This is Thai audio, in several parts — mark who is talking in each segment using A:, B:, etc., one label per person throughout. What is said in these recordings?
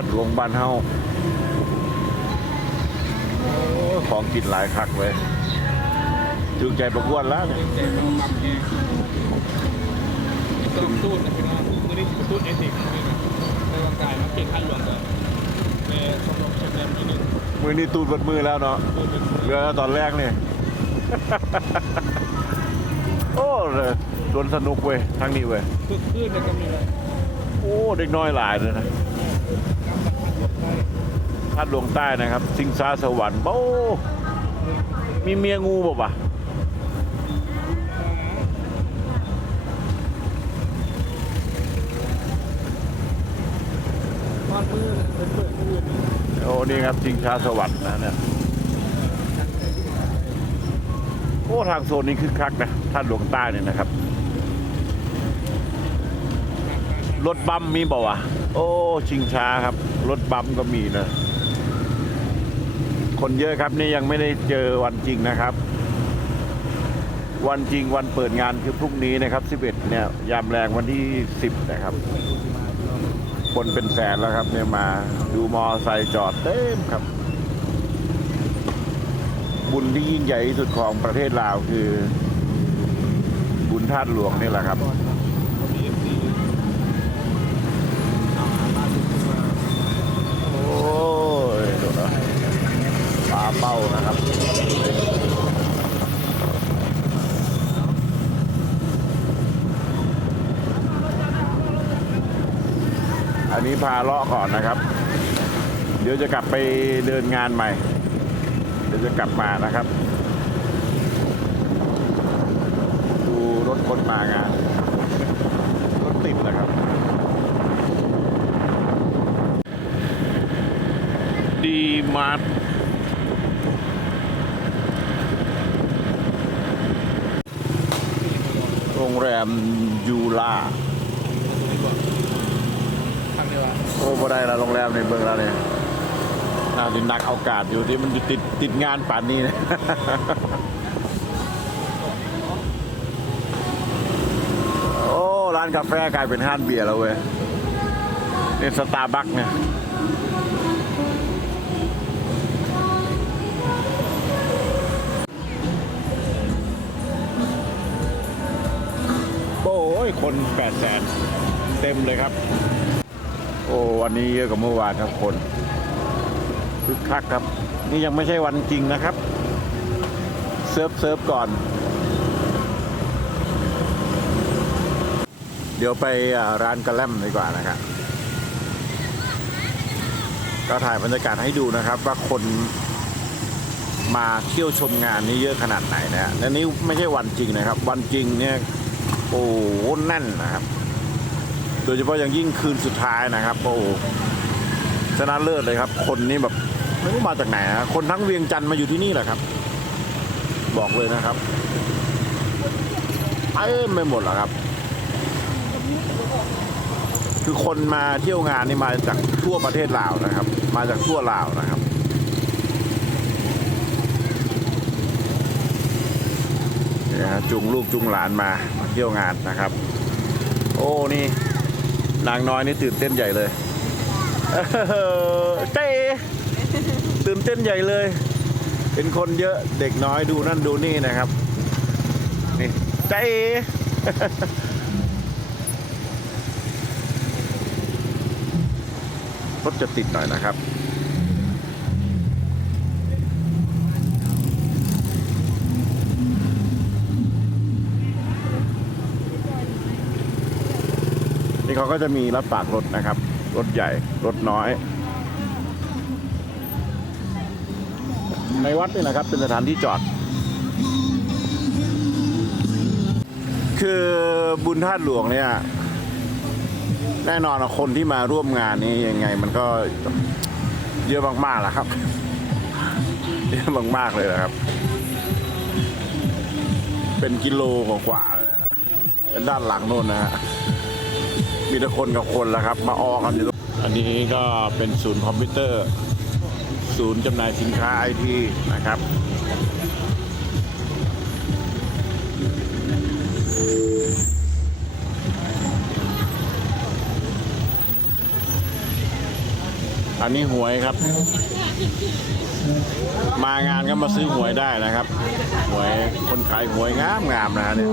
A: าตุหลวงบ้านเฮาโอ้ของกินหลายคักเลยจูงใจประกวดแล้วเนี่ย
B: ใจมันมัมแห้งต้องตูดนะพี่น้องมือนี้จะตูดเอติกในร่างกายมันเก่งขั้นหลวงเลยในสมองแข็งแรงนิดนึง
A: มือนี้ตูดบดมือแล้วเนาะ
B: ตูดเป็น
A: เหลือตอนแรกเนี่ยโอ้เลยสวนสนุกเว้ยทางนี้เว้ย
B: ฝึกขึ้นแล้วก็มีอะไร
A: โอ้ เด็กน้อยหลายเลยนะ ทัดหลวงใต้นะครับสิงซาสวรรค์โอ้มีเมียงูบอกว่ะ
B: วา
A: โอ้นี่ครับสิงซาสวรรค์นะเนี่ยโอ้ทางโซนนี้คึกคักนะทัดหลวงใต้เนี่ยนะครับ รถบัมมีบอกว่ะโอ้ ชิงช้าครับ รถบัมก็มีนะ คนเยอะครับนี่ยังไม่ได้เจอวันจริงนะครับ วันจริงวันเปิดงานคือพรุ่งนี้นะครับ 11 เนี่ย ยามแรงวันที่ 10 นะครับ คนเป็นแสนแล้วครับ เนี่ยมาดูมอไซค์จอดเต็มครับ บุญที่ยิ่งใหญ่ที่สุดของประเทศลาวคือ บุญธาตุหลวงนี่แหละครับ
B: คนนี้สี่เอาหาบ้านขึ้นมา
A: โอ้ยดูนะปลาเป้า นะครับอันนี้พาเลาะก่อนนะครับ เดี๋ยวจะกลับไปเดินงานใหม่ เดี๋ยวจะกลับมานะครับ ดูรถคนมางาน รถติดนะครับ ดีมาร์ทโรงแร มยูล่าโอ้บ่ได้ละโรงแรมในเมืองแล้วเนี่ยน่าจะนักเอากาศอยู่ที่มันติดติดงานป่านนี้นะโอ้ ร้านกาแฟกลายเป็นห้านเบียร์แล้วเว้ยนี่สตาร์บัคเนี่ย ยคนแปดแสนเต็มเลยครับ โอ้วันนี้เยอะกว่าเมื่อวานครับคนคึกคักครับ นี่ยังไม่ใช่วันจริงนะครับ เซิร์ฟเซิร์ฟก่อน เดี๋ยวไปร้านกระแลมดีกว่านะครับก็ถ่ายบรรยากาศให้ดูนะครับ ว่าคนมาเที่ยวชมงานนี้เยอะขนาดไหนนะฮะและนี่ไม่ใช่วันจริงนะครับ วันจริงเนี่ย โอ้โหแน่นนะครับ โดยเฉพาะอย่างยิ่งคืนสุดท้ายนะครับ โอ้ชนะเลิศเลยครับ คนนี้แบบไม่รู้มาจากไหนนะคนทั้งเวียงจันทร์มาอยู่ที่นี่แหละครับ บอกเลยนะครับเอ้ไม่หมดหรอครับ คือคนมาเที่ยวงานนี่มาจากทั่วประเทศลาวนะครับ มาจากทั่วลาวนะครับเนี่ยจุงลูกจุงหลานมา เที่ยวงานนะครับ โอ้นี่นางน้อยนี่ตื่นเต้นใหญ่เลยเต้ตื่นเต้นใหญ่เลย เป็นคนเยอะเด็กน้อยดูนั่นดูนี่นะครับนี่เต้รถจะติดหน่อยนะครับ นี่เขาก็จะมีรับฝากรถนะครับ รถใหญ่ รถน้อย ในวัดนี่นะครับ เป็นสถานที่จอด คือบุญธาตุหลวงเนี่ย แน่นอนคนที่มาร่วมงานนี้ยังไง มันก็เยอะมากๆแหละครับ เยอะมากๆเลยนะครับ เป็นกิโลกว่าๆเลยนะเป็นด้านหลังโน่นนะฮะ มีแต่คนกับคนแล้วครับ มาออกันอยู่อันนี้ก็เป็นศูนย์คอมพิวเตอร์ ศูนย์จำหน่ายสินค้าไอทีนะครับอันนี้หวยครับ มางานก็มาซื้อหวยได้นะครับ หวยคนขายหวยงามงามนะเนี่ย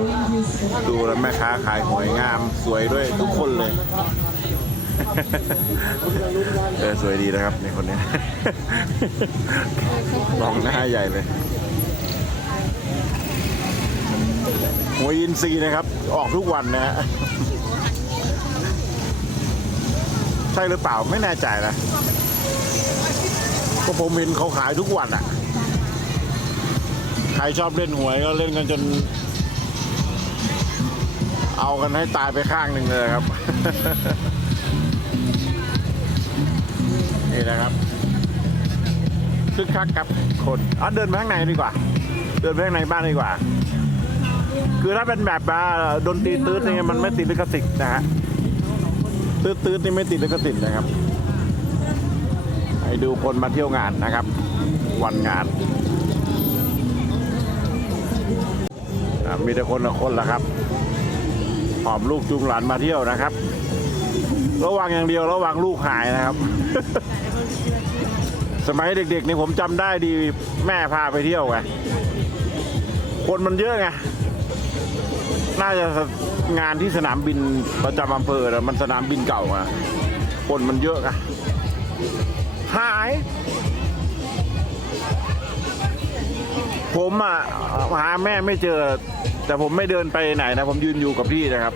A: ดูแล้วแม่ค้าขายหวยงาม สวยด้วยทุกคนเลย เออสวยดีนะครับในคนนี้ ลองหน้าใหญ่เลยหวยอินซีนะครับ ออกทุกวันนะฮะใช่หรือเปล่าไม่แน่ใจนะ ก็ผมเห็นเขาขายทุกวันอะ ใครชอบเล่นหวยก็เล่นกันจน เอากันให้ตายไปข้างหนึ่งเลยครับ นี่นะครับคึกคักครับคนอะเดินไปข้างในดีกว่า เดินไปข้างในบ้านดีกว่า คือถ้าเป็นแบบดนตรีตืดนี่มันไม่ติดลิขสิทธิ์นะฮะตืดตืดนี่ไม่ติดลิขสิทธิ์นะครับ ให้ดูคนมาเที่ยวงานนะครับ วันงาน มีแต่คนละคนละครับ หอบลูกจูงหลานมาเที่ยวนะครับ ระวังอย่างเดียวระวังลูกหายนะครับ สมัยเด็กๆนี่ผมจำได้ดีแม่พาไปเที่ยวไงคนมันเยอะไงน่าจะงานที่สนามบินประจำอำเภอนะมันสนามบินเก่าอะคนมันเยอะไง หาย ผมอะหาแม่ไม่เจอ แต่ผมไม่เดินไปไหนนะ ผมยืนอยู่กับพี่นะครับ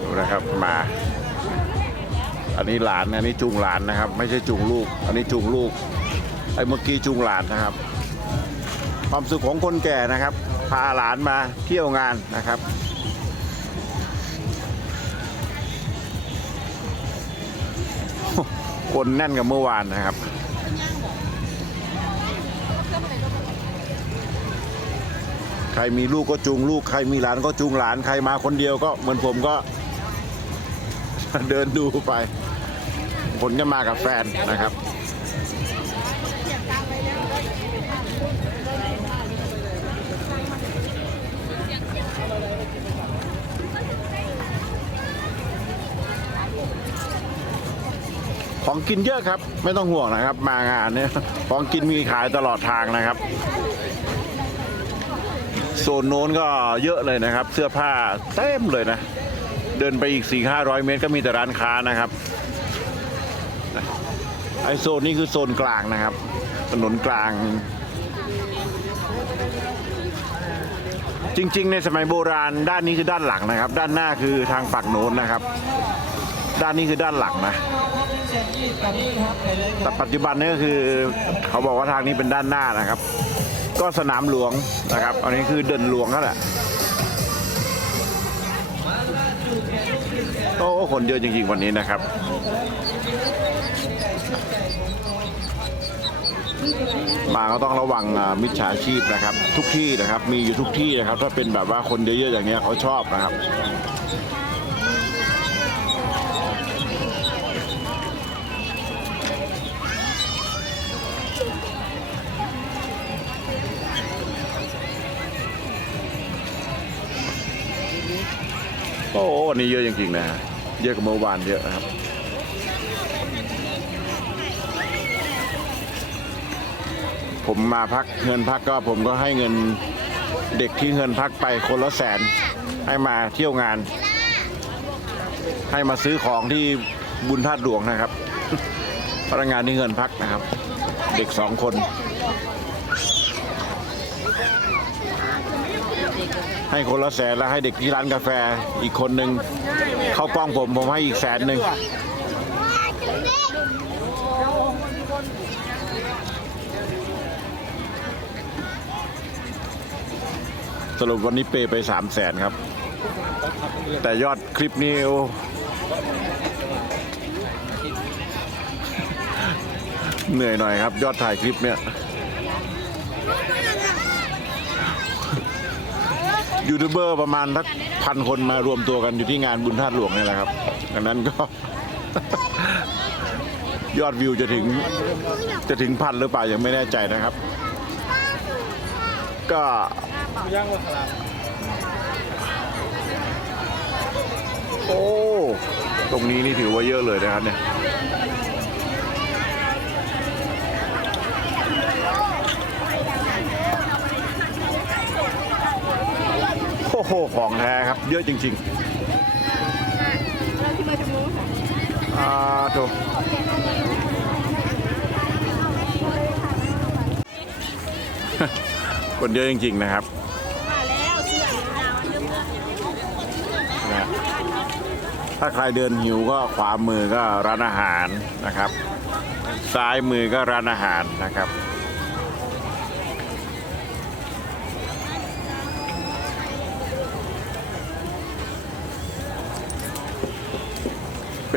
A: ดูนะครับมา อันนี้หลาน อันนี้จูงหลานนะครับ ไม่ใช่จูงลูก อันนี้จูงลูก ไอ้เมื่อกี้จูงหลานนะครับ ความสุขของคนแก่นะครับ พาหลานมาเที่ยวงานนะครับ คนแน่นกับเมื่อวานนะครับ ใครมีลูกก็จูงลูก ใครมีหลานก็จูงหลาน ใครมาคนเดียวก็เหมือนผมก็ เดินดูไปคนก็มากับแฟนนะครับ ของกินเยอะครับ ไม่ต้องห่วงนะครับ มางานเนี่ยของกินมีขายตลอดทางนะครับโซนโน้นก็เยอะเลยนะครับ เสื้อผ้าเต็มเลยนะ เดินไปอีก 4 5 0 0 เมตรก็มีแต่ร้านค้านะครับไอโซนนี้คือโซนกลางนะครับ ถนนกลาง จริง ๆ ในสมัยโบราณด้านนี้คือด้านหลังนะครับ ด้านหน้าคือทางฝั่งโน้นนะครับ ด้านนี้คือด้านหลังนะแต่ปัจจุบันนี้ก็คือเขาบอกว่าทางนี้เป็นด้านหน้านะครับ ก็สนามหลวงนะครับ อันนี้คือเดินหลวงนั่นแหละโอ้คนเยอะจริงๆวันนี้นะครับมาก็ต้องระวังมิจฉาชีพนะครับ ทุกที่นะครับมีอยู่ทุกที่นะครับ ถ้าเป็นแบบว่าคนเยอะๆอย่างเงี้ยเขาชอบนะครับ โอ้วันนี้เยอะจริงๆนะฮะเยอะกว่าเมื่อวานเยอะนะครับผมมาพักเงินพักก็ผมก็ให้เงินเด็กที่เงินพักไปคนละแสน ให้มาเที่ยวงาน ให้มาซื้อของที่บุญธาตุหลวงนะครับพนักงานที่เงินพักนะครับ เด็กสองคน ให้คนละแสนแล้วให้เด็กที่ร้านกาแฟอีกคนหนึ่งเข้ากล้องผมผมให้อีกแสนหนึ่งสรุปวันนี้เปย์ไปสามแสนครับ แต่ยอดคลิปนี้โอ้เหนื่อยหน่อยครับ ยอดถ่ายคลิปเนี่ย ยูทูบเบอร์ประมาณทักพันคนมารวมตัวกันอยู่ที่งานบุญธาตุหลวงนี่แหละครับดังนั้นก็ ยอดวิวจะถึงจะถึงพันหรือเปล่ายังไม่แน่ใจนะครับ ก็โอ้ ตรงนี้นี่ถือว่าเยอะเลยนะครับเนี่ย โอ้โหของแท้ครับ เยอะจริงๆอ่าถูกคนเยอะจริงๆนะครับนะฮะถ้าใครเดินหิวก็ขวามือก็ร้านอาหารนะครับ ซ้ายมือก็ร้านอาหารนะครับ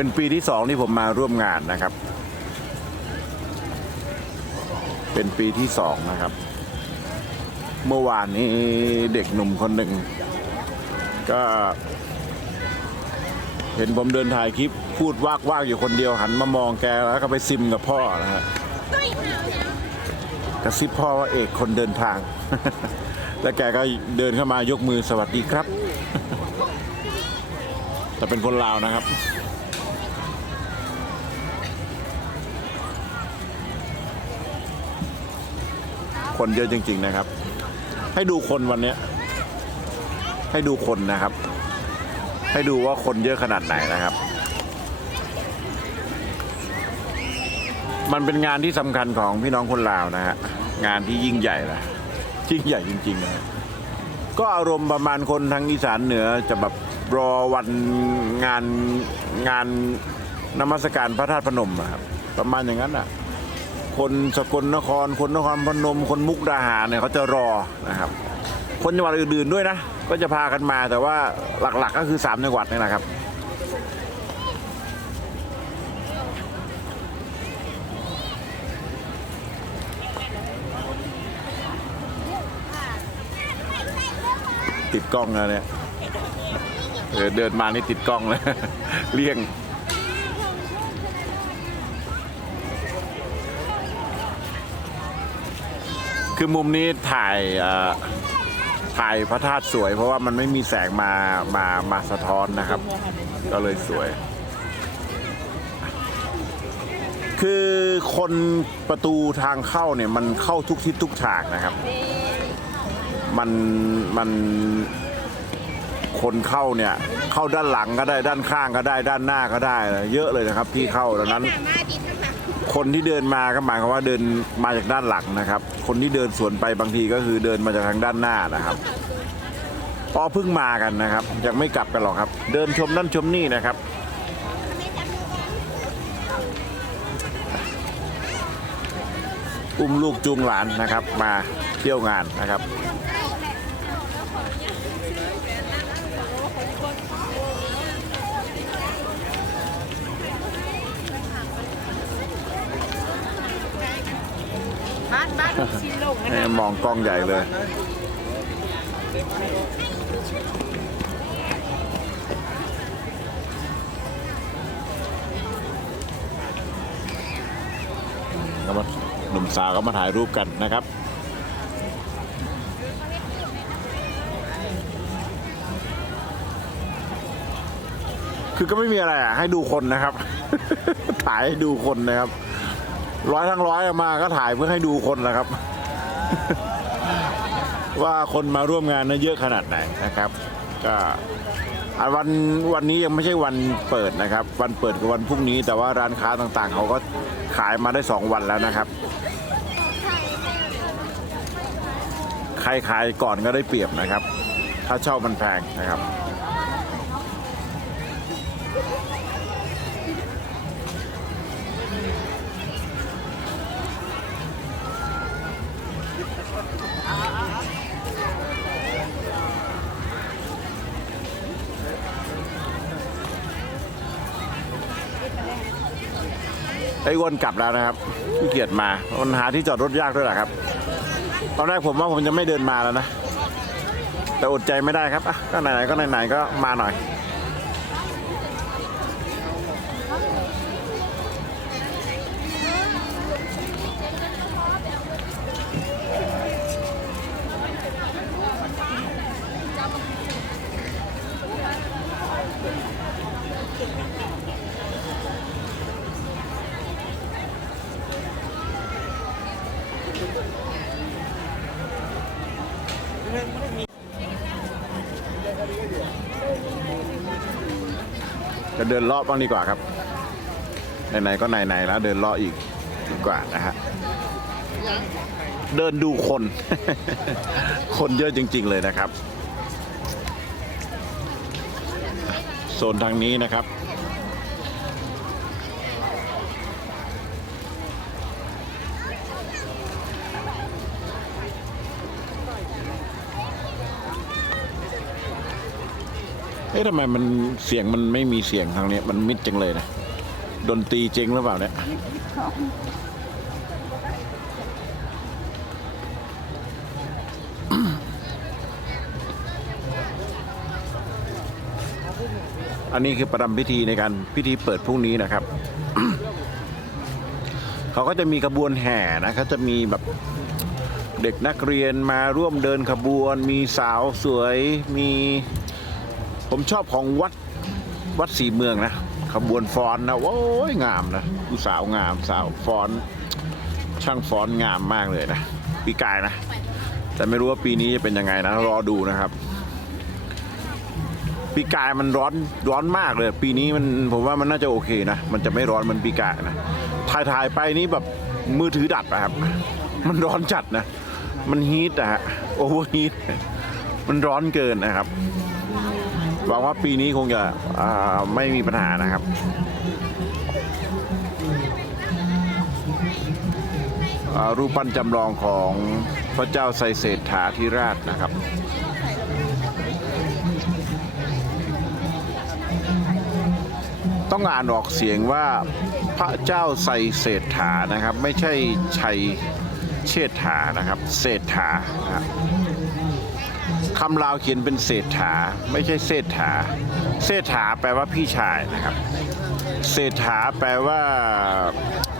A: เป็นปีที่สองที่ผมมาร่วมงานนะครับ เป็นปีที่สองนะครับ เมื่อวานนี้เด็กหนุ่มคนหนึ่ง ก็ เห็นผมเดินถ่ายคลิปพูดวากวากๆอยู่คนเดียวหันมามองแกแล้วก็ไปซิมกับพ่อนะฮะกระซิบพ่อว่าเอกคนเดินทาง แล้วแกก็เดินเข้ามายกมือสวัสดีครับ แต่เป็นคนลาวนะครับ คนเยอะจริง ๆ นะครับ ให้ดูคนวันเนี้ยให้ดูคนนะครับ ให้ดูว่าคนเยอะขนาดไหนนะครับ มันเป็นงานที่สำคัญของพี่น้องคนลาวนะฮะงานที่ยิ่งใหญ่นะยิ่งใหญ่จริงๆนะก็อารมณ์ประมาณคนทางอีสานเหนือจะแบบรอวันงานงานนมัสการพระธาตุพนมอะครับประมาณอย่างนั้นอะ คนสกลนคร คนนครพนม คนมุกดาหารเนี่ยเขาจะรอนะครับ คนจังหวัดอื่นๆด้วยนะ ก็จะพากันมาแต่ว่าหลักๆก็คือ 3 จังหวัดนี่แหละครับติดกล้องแล้วเนี่ยเดินมานี่ติดกล้องเลยเลี่ยง คือมุมนี้ถ่ายถ่ายพระธาตุสวย เพราะว่ามันไม่มีแสงมามามาสะท้อนนะครับ ก็เลยสวย คือคนประตูทางเข้าเนี่ยมันเข้าทุกทิศทุกทางนะครับ มันมันคนเข้าเนี่ยเข้าด้านหลังก็ได้ด้านข้างก็ได้ด้านหน้าก็ได้ เยอะเลยนะครับที่เข้าดังนั้น คนที่เดินมาก็หมายความว่าเดินมาจากด้านหลังนะครับ คนที่เดินสวนไปบางทีก็คือเดินมาจากทางด้านหน้านะครับพอเพิ่งมากันนะครับ ยังไม่กลับกันหรอกครับ เดินชมนั่นชมนี่นะครับอุ้มลูกจูงหลานนะครับ มาเที่ยวงานนะครับ
C: บ้านบ้านชินลงนะ
A: ให้
C: คะ
A: มองกล้องใหญ่เลย ก็มาหนุ่มสาวก็มาถ่ายรูปกันนะครับคือก็ไม่มีอะไรอะให้ดูคนนะครับ ถ่ายให้ดูคนนะครับ ร้อยทั้งร้อยเอามาก็ถ่ายเพื่อให้ดูคนแหละครับ ว่าคนมาร่วมงานนั้นเยอะขนาดไหนนะครับ ก็วันวันนี้ยังไม่ใช่วันเปิดนะครับ วันเปิดคือวันพรุ่งนี้ แต่ว่าร้านค้าต่างๆ เขาก็ขายมาได้สองวันแล้วนะครับ ใครขายก่อนก็ได้เปรียบนะครับ ถ้าเช่ามันแพงนะครับ ไอ้วนกลับแล้วนะครับขี้เกียจมามันหาที่จอดรถยากด้วยแหละครับ ตอนแรกผมว่าผมจะไม่เดินมาแล้วนะ แต่อดใจไม่ได้ครับอะก็ไหนๆก็ไหนๆก็มาหน่อย นเลาะบ้างดีกว่าครับไหนๆก็ไหนๆแล้วเดินเลาะอีกดีกว่านะฮะเดินดูคน คนเยอะจริง ๆ เลยนะครับ โซนทางนี้นะครับ อ๊ะทำไมมันเสียงมันไม่มีเสียงทางนี้มันมิดจังเลยนะ ดนตรีเจ๊งหรือเปล่าเนี่ย อันนี้คือประดำพิธีในการพิธีเปิดพรุ่งนี้นะครับ เขาก็จะมีขบวนแห่นะเขาจะมีแบบเด็กนักเรียนมาร่วมเดินขบวน มีสาวสวย มี ผมชอบของวัดวัดสีเมืองนะขบวนฟ้อนนะโอ้ยงามนะผู้สาวงามสาวฟ้อน ช่างฟ้อนงามมากเลยนะปีกายนะ แต่ไม่รู้ว่าปีนี้จะเป็นยังไงนะรอดูนะครับ ปีกายมันร้อนร้อนมากเลย ปีนี้มันผมว่ามันน่าจะโอเคนะมันจะไม่ร้อนมันปีกายนะถ่ายถ่ายไปนี่แบบมือถือดับนะครับ มันร้อนจัดนะ มันฮีทอะฮะโอเวอร์ฮีทมันร้อนเกินนะครับ หวังว่าปีนี้คงจะไม่มีปัญหานะครับรูปปั้นจำลองของพระเจ้าไซเศรษฐาธิราชนะครับต้องอ่านออกเสียงว่าพระเจ้าไซเศรษฐานะครับ ไม่ใช่ชัยเชษฐานะครับ เศรษฐานะครับ คำลาวเขียนเป็นเศรษฐา ไม่ใช่เศรษฐา เศรษฐาแปลว่าพี่ชายนะครับ เศรษฐาแปลว่า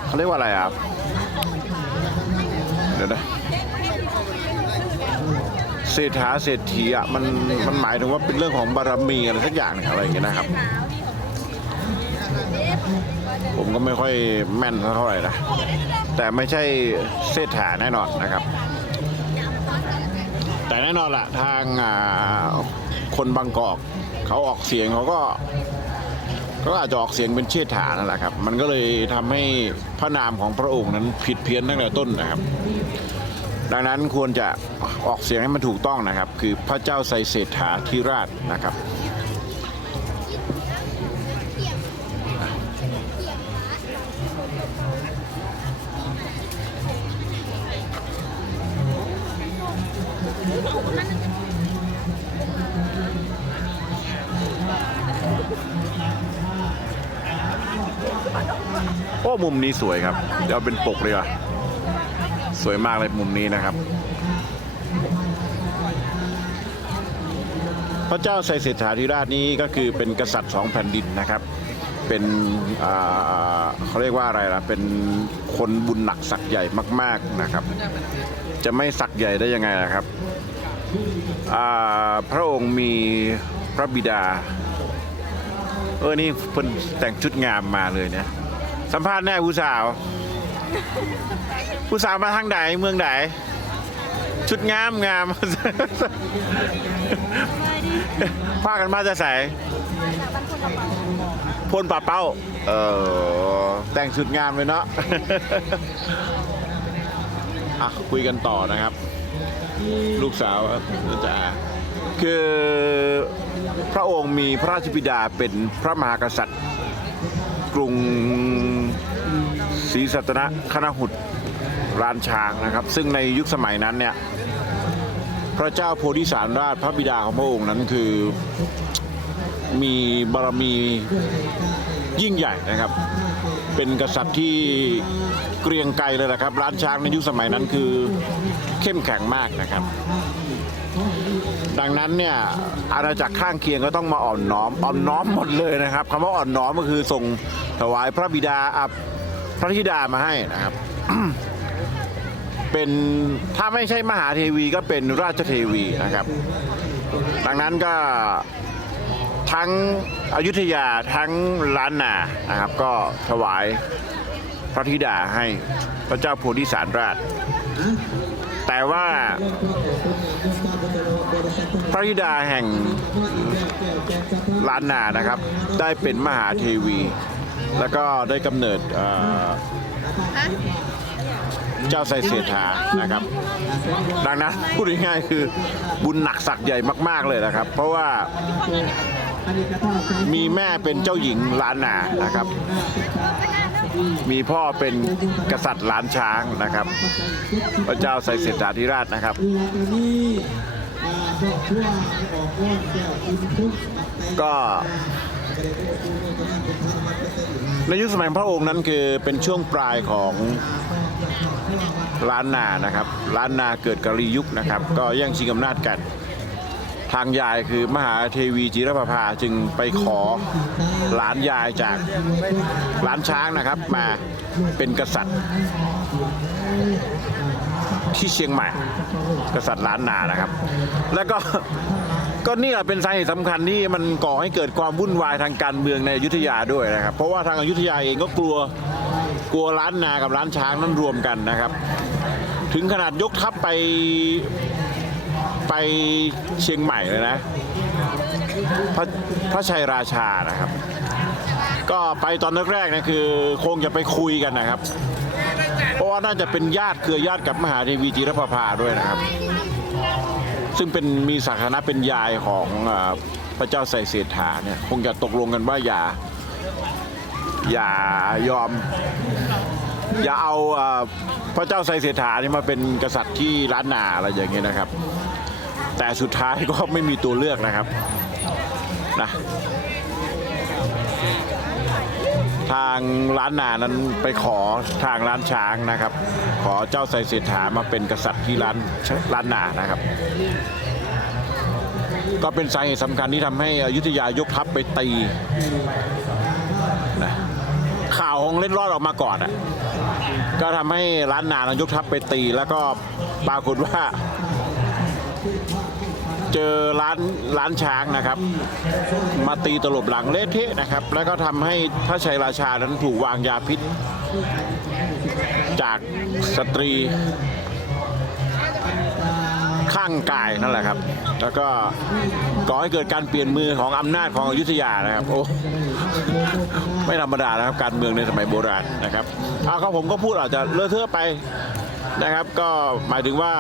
A: เขาเรียกว่าอะไรอะเดี๋ยวนะเศรษฐาเศรษฐีอะมันมันหมายถึงว่าเป็นเรื่องของบารมีอะไรสักอย่างนะครับอะไรอย่างเงี้ยนะครับ ผมก็ไม่ค่อยแม่นเท่าไหร่นะแต่ไม่ใช่เศรษฐาแน่นอนนะครับ น่นอนละทางคนบางกอกเขาออกเสียงเขาก็ก็อาจจะออกเสียงเป็นเชษฐานั่นแหละครับ มันก็เลยทำให้พระนามของพระองค์นั้นผิดเพี้ยนตั้งแต่ต้นนะครับ ดังนั้นควรจะออกเสียงให้มันถูกต้องนะครับ คือพระเจ้าไซเศรษฐาธิราชนะครับ โอ้มุมนี้สวยครับ เดี๋ยวเอาเป็นปกเลยว่ะสวยมากเลยมุมนี้นะครับ พระเจ้าไซเศรษฐาธิราชนี้ก็คือเป็นกษัตริย์สองแผ่นดินนะครับ เป็นเขาเรียกว่าอะไรล่ะ เป็นคนบุญหนักศักใหญ่มาก ๆนะครับ จะไม่ศักใหญ่ได้ยังไงล่ะครับ พระองค์มีพระบิดา เออ นี่เพิ่นแต่งชุดงามมาเลยเนี่ย สัมภาษณ์แน่ผู้สาว ผู้สาวมาทางไหนเมืองไหน ชุดงามงามพากันมาจะใส่พลป่าเป้า เออ แต่งชุดงามเลยเนาะอะคุยกันต่อนะครับ ลูกสาวครับจะคือพระองค์มีพระราชบิดาเป็นพระมหากษัตริย์ กรุงศรีสัตนคณหุตรานช้างนะครับ ซึ่งในยุคสมัยนั้นเนี่ยพระเจ้าโพธิสารราชพระบิดาของพระองค์นั้นคือมีบารมียิ่งใหญ่นะครับ เป็นกษัตริย์ที่เกรียงไกรเลยนะครับร้านช้างในยุคสมัยนั้นคือ เข้มแข็งมากนะครับ ดังนั้นเนี่ยอาณาจักรข้างเคียงก็ต้องมาอ่อนน้อม อ่อนน้อมหมดเลยนะครับคำว่าอ่อนน้อมก็คือส่งถวายพระบิดาอับพระธิดามาให้นะครับ เป็นถ้าไม่ใช่มหาเทวีก็เป็นราชเทวีนะครับ ดังนั้นก็ทั้งอยุธยาทั้งล้านนานะครับ ก็ถวายพระธิดาให้พระเจ้าโพธิสารราช แต่ว่าพระธิดาแห่งล้านนานะครับ ได้เป็นมหาเทวี แล้วก็ได้กำเนิดเจ้าไซเสถานะครับ ดังนั้นพูดง่ายๆคือบุญหนักศักดิ์ใหญ่มากๆเลยนะครับ เพราะว่ามีแม่เป็นเจ้าหญิงล้านนานะครับ มีพ่อเป็นกษัตริย์ล้านช้างนะครับ พระเจ้าไซเสถาธิราชนะครับ ก็ในยุคสมัยพระองค์นั้นคือเป็นช่วงปลายของล้านนานะครับล้านนาเกิดกะลียุคนะครับ ก็แย่งชิงอำนาจกัน ทางยายคือมหาเทวีจิรประภาจึงไปขอหลานยายจากหลานช้างนะครับ มาเป็นกษัตริย์ ที่เชียงใหม่ กษัตริย์ล้านนานะครับ แล้วก็ก็นี่แหละเป็นสาเหตุสำคัญที่มันก่อให้เกิดความวุ่นวายทางการเมืองในอยุธยาด้วยนะครับ เพราะว่าทางอยุธยาเองก็กลัวกลัวล้านนากับล้านช้างนั้นรวมกันนะครับ ถึงขนาดยกทัพไป ไปเชียงใหม่เลยนะพระพระชัยราชานะครับ ก็ไปตอนแรกๆนะคือคงจะไปคุยกันนะครับ เพราะว่าน่าจะเป็นญาติเครือญาติกับมหาเทวีจิรประภาด้วยนะครับ ซึ่งเป็นมีสถานะเป็นยายของอพระเจ้าไสเสถาเนี่ยคงจะตกลงกันว่าอย่าอย่ายอม อย่าเอาอพระเจ้าไสเสถานี่มาเป็นกษัตริย์ที่ล้านนาอะไรอย่างเงี้ยนะครับ แต่สุดท้ายก็ไม่มีตัวเลือกนะครับนะทางร้านนานั้นไปขอทางร้านช้างนะครับ ขอเจ้าไซเสถามาเป็นกษัตริย์ที่ร้านร้านนานะครับ ก็เป็นสาเหตุสำคัญที่ทำให้อยุธยายกทัพไปตีนะข่าวของเล่นรอดออกมาก่อนอะก็ทำให้ร้านนานยกทัพไปตีแล้วก็ปรากฏว่า เจอร้านร้านช้างนะครับ มาตีตลบหลังเละเทะนะครับ แล้วก็ทำให้พระชัยราชานั้นถูกวางยาพิษ จากสตรี ข้างกายนั่นแหละครับ แล้วก็ก่อให้เกิดการเปลี่ยนมือของอำนาจของอยุธยานะครับ โอ้ไม่ธรรมดานะครับ การเมืองในสมัยโบราณนะครับเอาครับผมก็พูดอาจจะเลอะเทอะไปนะครับ ก็หมายถึงว่า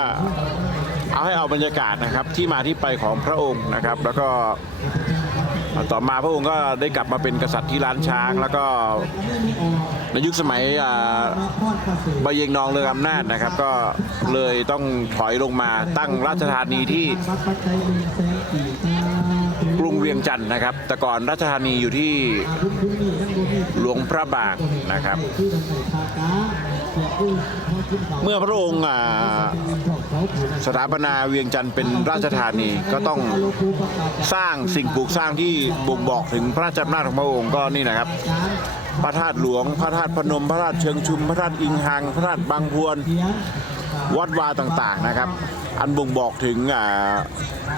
A: เอาให้เอาบรรยากาศนะครับที่มาที่ไปของพระองค์นะครับ แล้วก็ต่อมาพระองค์ก็ได้กลับมาเป็นกษัตริย์ที่ล้านช้าง แล้วก็ในยุคสมัยใบเยงนองเรืองอำนาจนะครับ ก็เลยต้องถอยลงมาตั้งราชธานีที่กรุงเวียงจันทร์นะครับ แต่ก่อนราชธานีอยู่ที่หลวงพระบางนะครับ เมื่อพระองค์อ่าสถาปนาเวียงจันทร์เป็นราชธานีก็ต้องสร้างสิ่งปลูกสร้างที่บ่งบอกถึงพระราชอำนาจของพระองค์ก็นี่นะครับ พระธาตุหลวง พระธาตุพนม พระธาตุเชิงชุม พระธาตุอิงหัง พระธาตุบางพวน วัดวาต่างๆนะครับ อันบ่งบอกถึงอ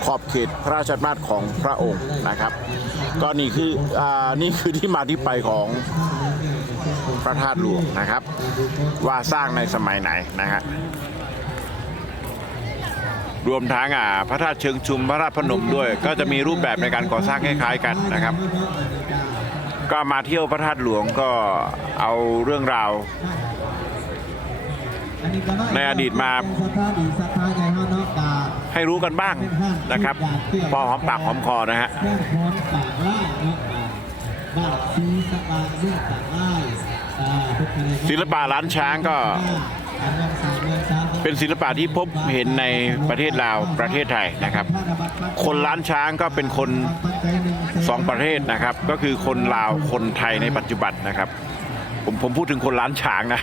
A: ขอบเขตพระราชอำนาจของพระองค์นะครับ ก็นี่คืออนี่คือที่มาที่ไปของพระธาตุหลวงนะครับ ว่าสร้างในสมัยไหนนะฮะรวมทั้งอ่าพระธาตุเชิงชุมพระธาตุพนมด้วย ก็จะมีรูปแบบในการก่อสร้างคล้ายๆกันนะครับ ก็มาเที่ยวพระธาตุหลวงก็เอาเรื่องราว ในอดีตมา ให้รู้กันบ้างนะครับ พอหอมปากหอมคอนะฮะศิลปะล้านช้างก็
D: เป็
A: นศิลปะที่พบเห็นในประเทศลาวประเทศไทยนะครับ คนล้านช้างก็เป็นคนสองประเทศนะครับ ก็คือคนลาวคนไทยในปัจจุบันนะครับ ผมผมพูดถึงคนล้านช้างนะ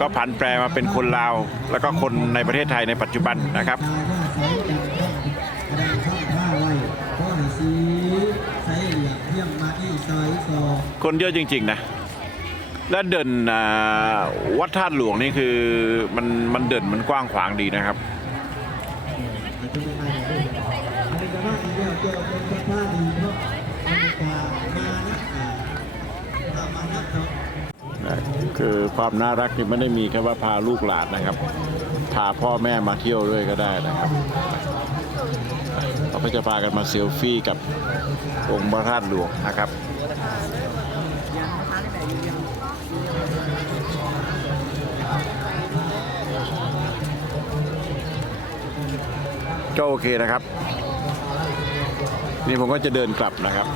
A: ก็ผันแปรมาเป็นคนลาว แล้วก็คนในประเทศไทยในปัจจุบันนะครับคนเยอะจริง ๆ นะ และเด่นวัดธาตุหลวงนี่คือมันมันเด่นมันกว้างขวางดีนะครับ ความน่ารักนี่ไม่ได้มีแค่ว่าพาลูกหลานนะครับ พาพ่อแม่มาเที่ยวด้วยก็ได้นะครับเราก็จะพากันมาเซลฟี่กับองค์พระธาตุหลวงนะครับก็โอเคนะครับ นี่ผมก็จะเดินกลับนะครับ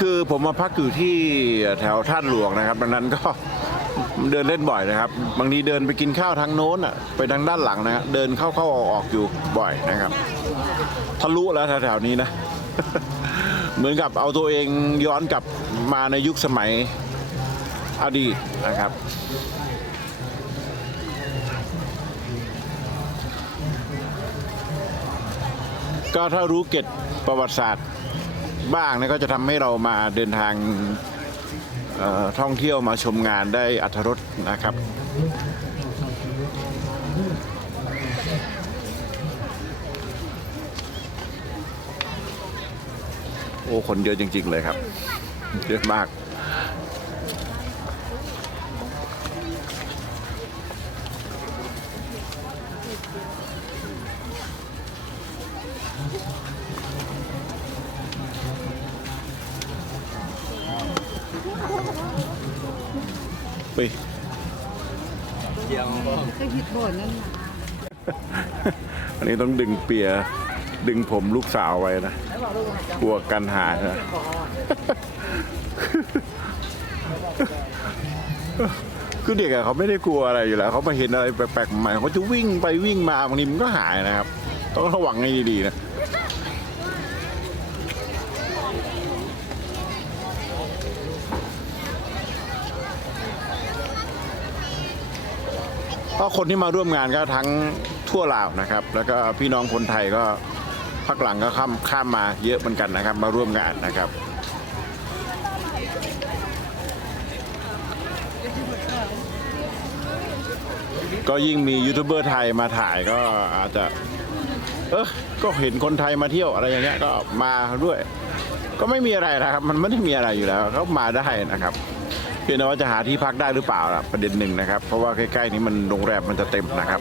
A: คือผมมาพักอยู่ที่แถวท่าตุหลวงนะครับดังนั้นก็เดินเล่นบ่อยนะครับ บางทีเดินไปกินข้าวทางโน้นอะไปทางด้านหลังนะ เดินเข้าเข้าออกออกอยู่บ่อยนะครับทะลุแล้วแถวๆนี้นะ เหมือนกับเอาตัวเองย้อนกลับมาในยุคสมัยอดีตนะครับ ก็ถ้ารู้เกร็ดประวัติศาสตร์ บ้างนะก็จะทำให้เรามาเดินทางท่องเที่ยวมาชมงานได้อัธรสนะครับโอ้คนเยอะจริง ๆ เลยครับ เยอะมาก ไป
C: ก็ผิดบ่นนั่นนะ
A: อันนี้ต้องดึงเปียร์ดึงผมลูกสาวไว้นะกลัวกันหายนะคือเด็กอะเขาไม่ได้กลัวอะไรอยู่แล้วเขามาเห็นอะไรแปลกๆใหม่เขาจะวิ่งไปวิ่งมาบางทีมันก็หายนะครับ ต้องระวังให้ดีๆนะ คนที่มาร่วมงานก็ทั้งทั่วลาวนะครับ แล้วก็พี่น้องคนไทยก็พักหลังก็ข้ามข้ามมาเยอะเหมือนกันนะครับ มาร่วมงานนะครับก็ยิ่งมียูทูบเบอร์ไทยมาถ่ายก็อาจจะ เออก็เห็นคนไทยมาเที่ยวอะไรอย่างเงี้ยก็มาด้วย ก็ไม่มีอะไรนะครับ มันไม่ได้มีอะไรอยู่แล้วก็มาได้นะครับ เพียงแต่ว่าจะหาที่พักได้หรือเปล่าล่ะประเด็นหนึ่งนะครับ เพราะว่าใกล้ๆนี้มันโรงแรมมันจะเต็มนะครับ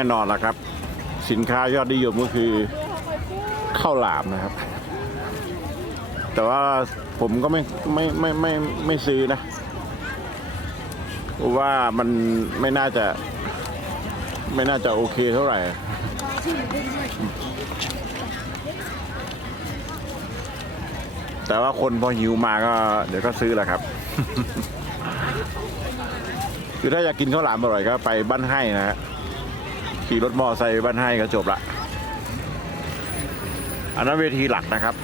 A: น่นอนละครับ สินค้ายอดนิยมก็คือข้าวหลามนะครับ แต่ว่าผมก็ไม่ไม่ไม่ไม่ไม่ซื้อนะเพราะว่ามันไม่น่าจะ ไม่น่าจะโอเคเท่าไหร่แต่ว่าคนพอหิวมาก็ เดี๋ยวก็ซื้อแหละครับ คือถ้าอยากกินข้าวหลามอร่อยก็ไปบ้านให้นะฮะ ขี่รถมอไซค์บ้านให้ก็จบละ อันนั้นเวทีหลักนะครับ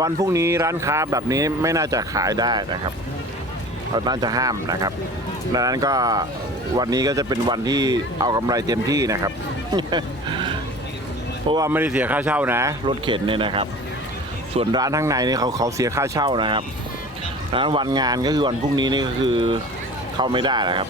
A: วันพรุ่งนี้ร้านค้าแบบนี้ไม่น่าจะขายได้นะครับเขาน่าจะห้ามนะครับ ดังนั้นก็วันนี้ก็จะเป็นวันที่เอากำไรเต็มที่นะครับ เพราะว่าไม่ได้เสียค่าเช่านะ รถเข็นเนี่ยนะครับ ส่วนร้านข้างในนี่เขาเขาเสียค่าเช่านะครับดังนั้นวันงานก็คือวันพรุ่งนี้นี่ก็คือเข้าไม่ได้นะครับ